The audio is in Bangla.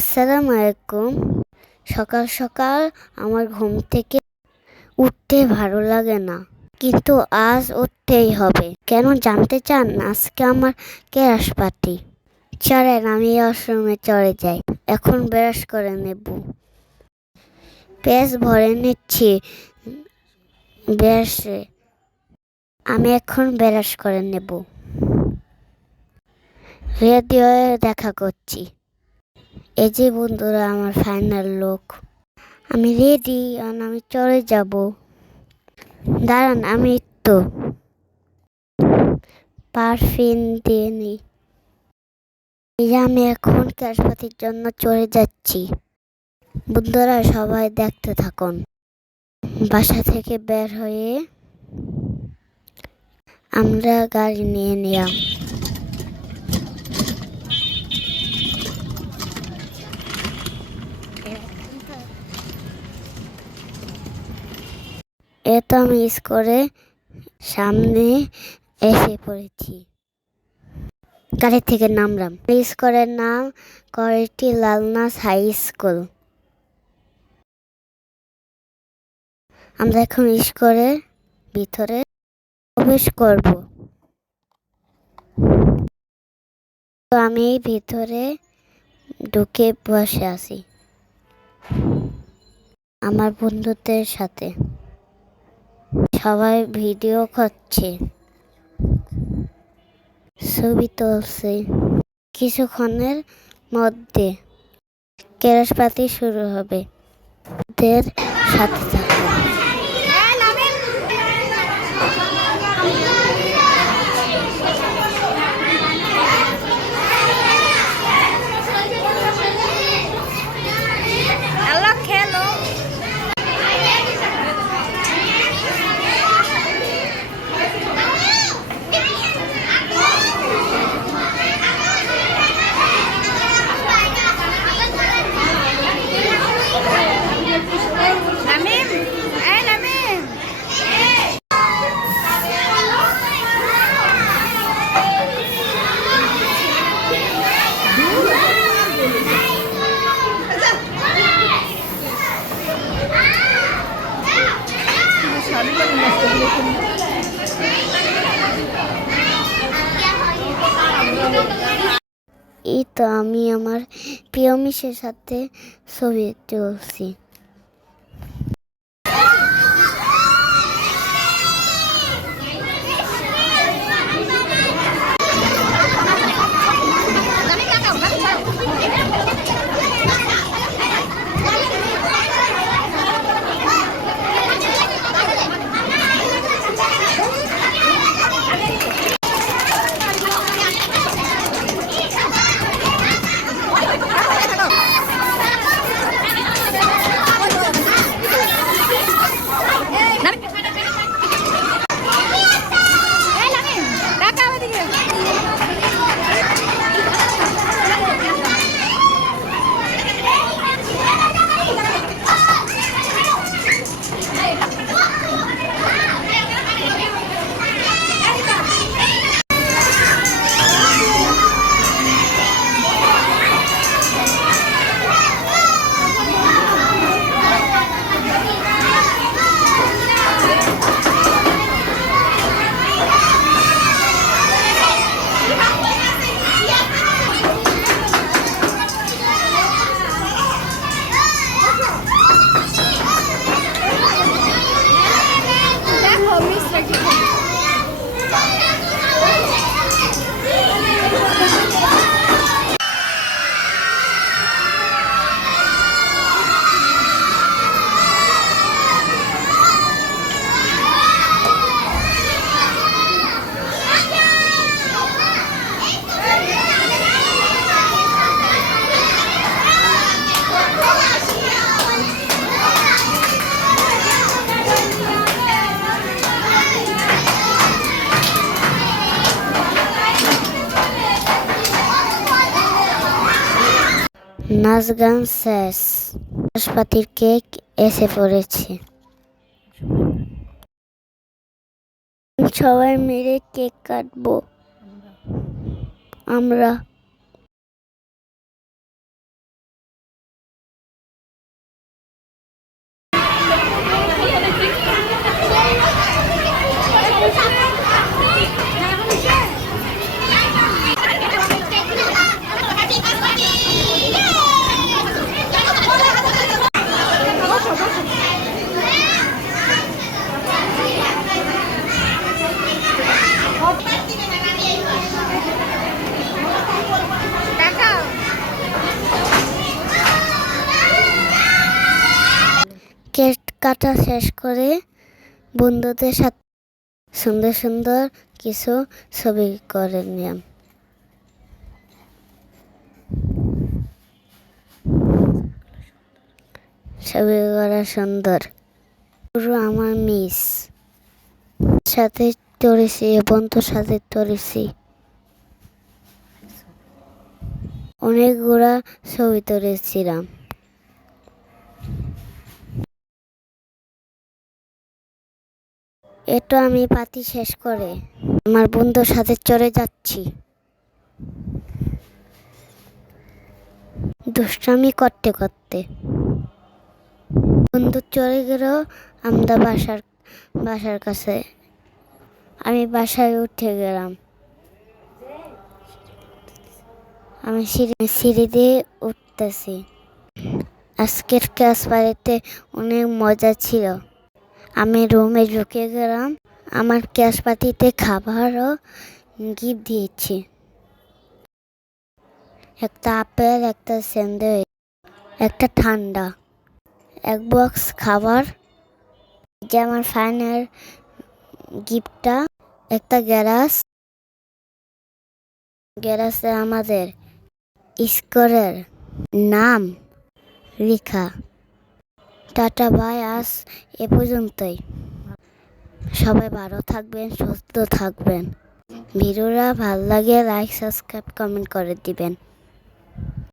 আসসালামু আলাইকুম। সকাল সকাল আমার ঘুম থেকে উঠতে ভালো লাগে না, কিন্তু আজ উঠতেই হবে। কেন জানতে চান? আজকে আমার ক্লাস পার্টি। চলেন আমি আশ্রমে চলে যাই। এখন ব্রাশ করে নেব, পেট ভরে নিচ্ছি ব্রাশে। আমি এখন ব্রাশ করে নেব, রেডি হয়ে দেখা করছি। এই যে বন্ধুরা, আমার ফাইনাল লুক। আমি রেডি, আর আমি চলে যাব। দাঁড়ান, আমি তো পারফিউম দিয়ে নিই। আমি এখন ক্যাশপাতির জন্য চলে যাচ্ছি। বন্ধুরা সবাই দেখতে থাকুন। বাসা থেকে বের হয়ে আমরা গাড়ি নিয়ে নিলাম। এতো আমি স্কুলের সামনে এসে পড়েছি। গাড়ি থেকে নামলাম। স্কুলের নাম করেটি লালনাস হাই স্কুল। আমরা এখন স্কুলের ভিতরে প্রবেশ করব। তো আমি ভিতরে ঢুকে বসে আছি আমার বন্ধুদের সাথে। সবাই ভিডিও করছে, ছবি তুলছে। কিছুক্ষণের মধ্যে ক্লাস পার্টি শুরু হবে। ওদের সাথে থাকুন। এই তো আমি আমার প্রিয় মিশের সাথে ছবি তুলছি। নাচ গান শেষ, নাশপাতির কেক এসে পড়েছে। সবাই মিলে কেক কাটবো আমরা। কাটা শেষ করে বন্ধুদের সাথে সুন্দর সুন্দর কিছু ছবি করে নিলাম। ছবি করা সুন্দর। পুরো আমার মিস সাথে তুলেছি, বন্ধুর সাথে তুলেছি। অনেকগুলা ছবি তুলেছিলাম। এটা আমি পাতি শেষ করে আমার বন্ধুর সাথে চলে যাচ্ছি। দুষ্টামি করতে করতে বন্ধু চলে গেল আমরা বাসার কাছে। আমি বাসায় উঠে গেলাম। আমি সিঁড়ি দিয়ে উঠতেছি। আজকের ক্লাস বাড়িতে অনেক মজা ছিল। আমি রুমে ঢুকে গেলাম। আমার ক্লাস পার্টিতে খাবারও গিফট দিয়েছি। একটা আপেল, একটা স্যান্ডউইচ, একটা ঠান্ডা, এক বক্স খাবার। যে আমার ফাইনাল গিফটটা একটা গ্যারাসে আমাদের স্কুলের নাম লেখা। টাটা বাই, আজ এ পর্যন্তই। সবাই ভালো থাকবেন, সুস্থ থাকবেন। ভিডিওটা ভালো লাগে লাইক, সাবস্ক্রাইব, কমেন্ট করে দিবেন।